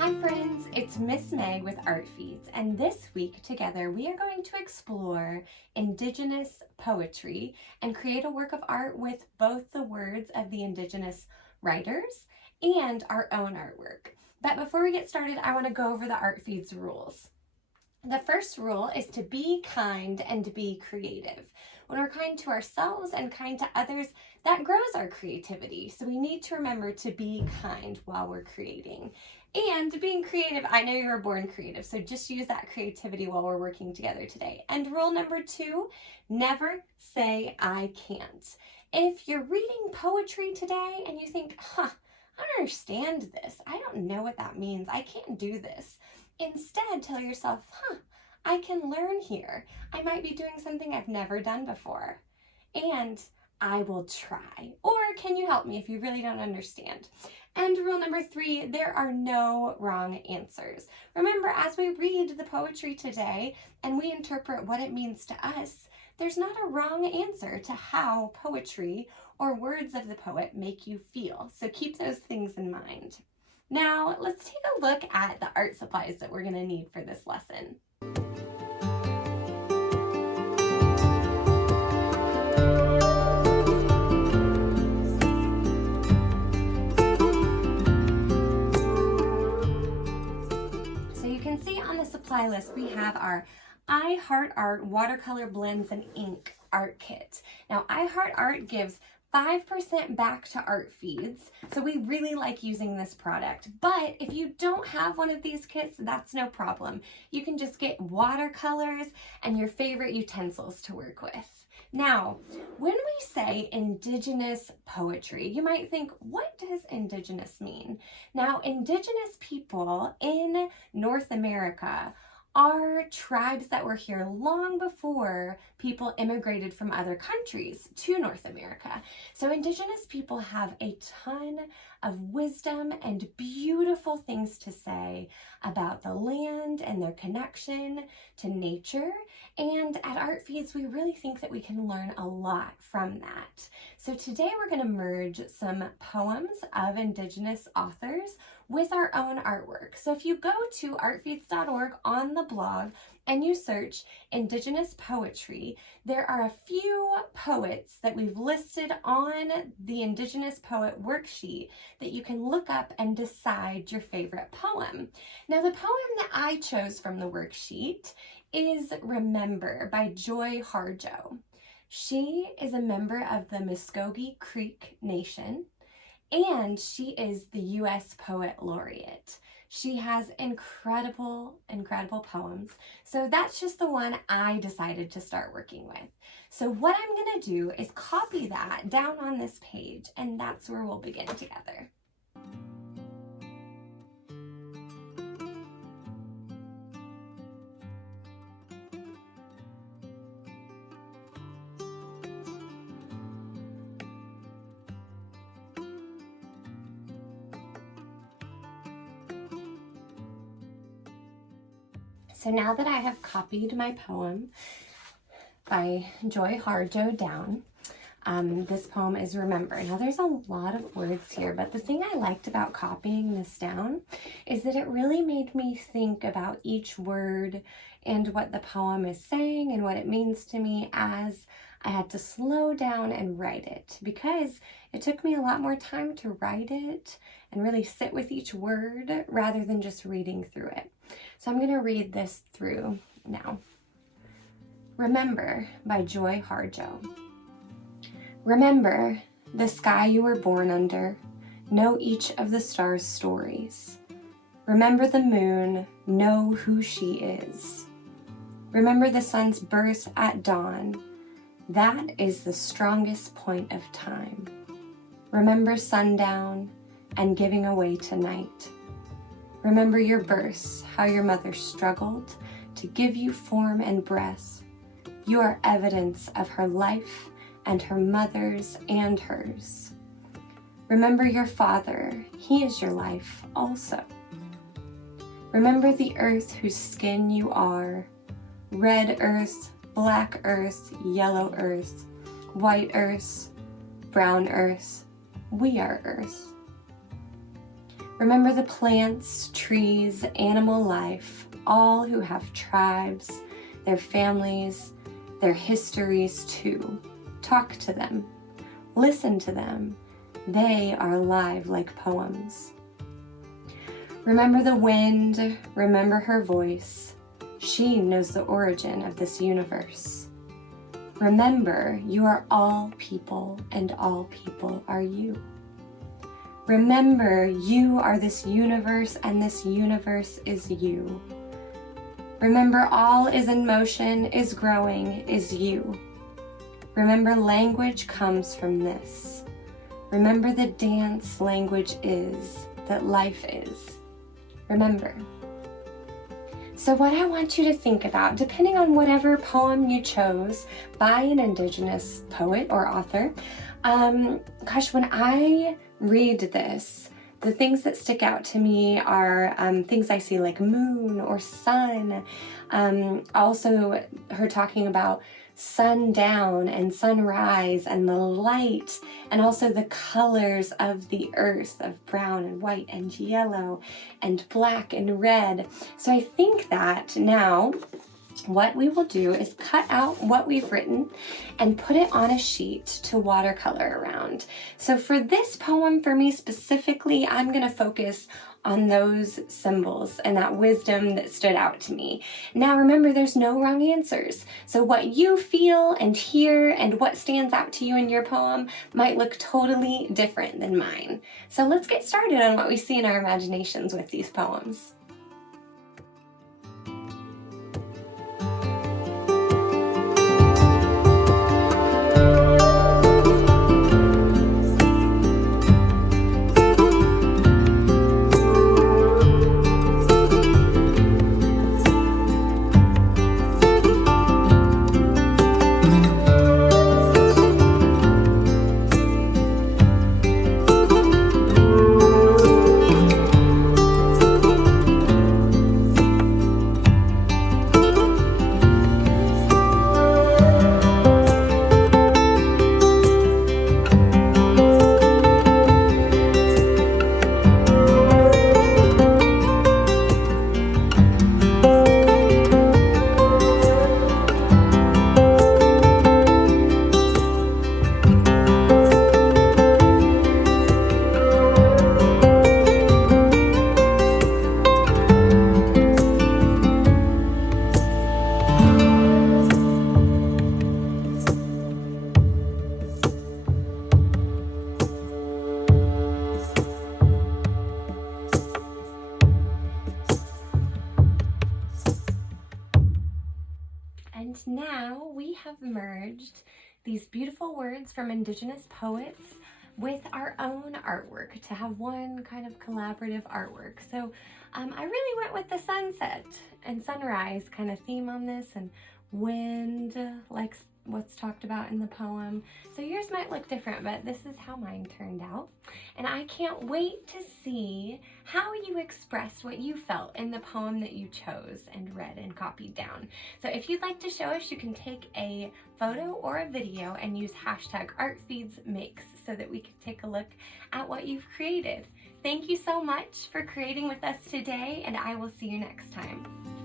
Hi friends, it's Miss May with Art Feeds, and this week together we are going to explore Indigenous poetry and create a work of art with both the words of the Indigenous writers and our own artwork. But before we get started, I want to go over the Art Feeds rules. The first rule is to be kind and to be creative. When we're kind to ourselves and kind to others, that grows our creativity. So we need to remember to be kind while we're creating. And being creative, I know you were born creative, so just use that creativity while we're working together today. And rule number 2, never say I can't. If you're reading poetry today and you think, I don't understand this, I don't know what that means, I can't do this. Instead, tell yourself, I can learn here. I might be doing something I've never done before. And I will try. Or can you help me if you really don't understand? And rule number 3, there are no wrong answers. Remember, as we read the poetry today and we interpret what it means to us, there's not a wrong answer to how poetry or words of the poet make you feel. So keep those things in mind. Now, let's take a look at the art supplies that we're going to need for this lesson. So you can see on the supply list we have our I Heart Art Watercolor Blends and Ink Art Kit. Now, I Heart Art gives 5% back to Art Feeds, so we really like using this product. But if you don't have one of these kits, that's no problem. You can just get watercolors and your favorite utensils to work with. Now, when we say Indigenous poetry, you might think, what does Indigenous mean? Now, Indigenous people in North America are tribes that were here long before people immigrated from other countries to North America. So Indigenous people have a ton of wisdom and beautiful things to say about the land and their connection to nature. And at Art Feeds, we really think that we can learn a lot from that. So today we're going to merge some poems of Indigenous authors with our own artwork. So if you go to artfeeds.org on the blog and you search Indigenous poetry, there are a few poets that we've listed on the Indigenous Poet worksheet that you can look up and decide your favorite poem. Now, the poem that I chose from the worksheet is Remember by Joy Harjo. She is a member of the Muskogee Creek Nation, and she is the U.S. Poet Laureate. She has incredible poems. So that's just the one I decided to start working with. So what I'm going to do is copy that down on this page, and that's where we'll begin together. So now that I have copied my poem by Joy Harjo down, this poem is Remember. Now there's a lot of words here, but the thing I liked about copying this down is that it really made me think about each word and what the poem is saying and what it means to me as I had to slow down and write it, because it took me a lot more time to write it and really sit with each word rather than just reading through it. So I'm going to read this through now. Remember by Joy Harjo. Remember the sky you were born under. Know each of the stars' stories. Remember the moon. Know who she is. Remember the sun's birth at dawn. That is the strongest point of time. Remember sundown and giving away to night. Remember your births, how your mother struggled to give you form and breath. You are evidence of her life and her mother's and hers. Remember your father, he is your life also. Remember the earth whose skin you are, red earth, black earth, yellow earth, white earth, brown earth, we are earth. Remember the plants, trees, animal life, all who have tribes, their families, their histories too. Talk to them. Listen to them. They are alive like poems. Remember the wind, remember her voice. She knows the origin of this universe. Remember, you are all people and all people are you. Remember, you are this universe and this universe is you. Remember, all is in motion, is growing, is you. Remember, language comes from this. Remember the dance language is, that life is. Remember. So what I want you to think about, depending on whatever poem you chose by an Indigenous poet or author, gosh, when I read this, the things that stick out to me are things I see like moon or sun. Also her talking about sundown and sunrise and the light, and also the colors of the earth of brown and white and yellow and black and red. So I think that now what we will do is cut out what we've written and put it on a sheet to watercolor around. So for this poem, for me specifically, I'm going to focus on those symbols and that wisdom that stood out to me. Now remember, there's no wrong answers. So what you feel and hear and what stands out to you in your poem might look totally different than mine. So let's get started on what we see in our imaginations with these poems. And now we have merged these beautiful words from Indigenous poets with our own artwork to have one kind of collaborative artwork. So I really went with the sunset and sunrise kind of theme on this, and wind, like what's talked about in the poem. So yours might look different, but this is how mine turned out. And I can't wait to see how you expressed what you felt in the poem that you chose and read and copied down. So if you'd like to show us, you can take a photo or a video and use hashtag #ArtFeedsMix so that we can take a look at what you've created. Thank you so much for creating with us today, and I will see you next time.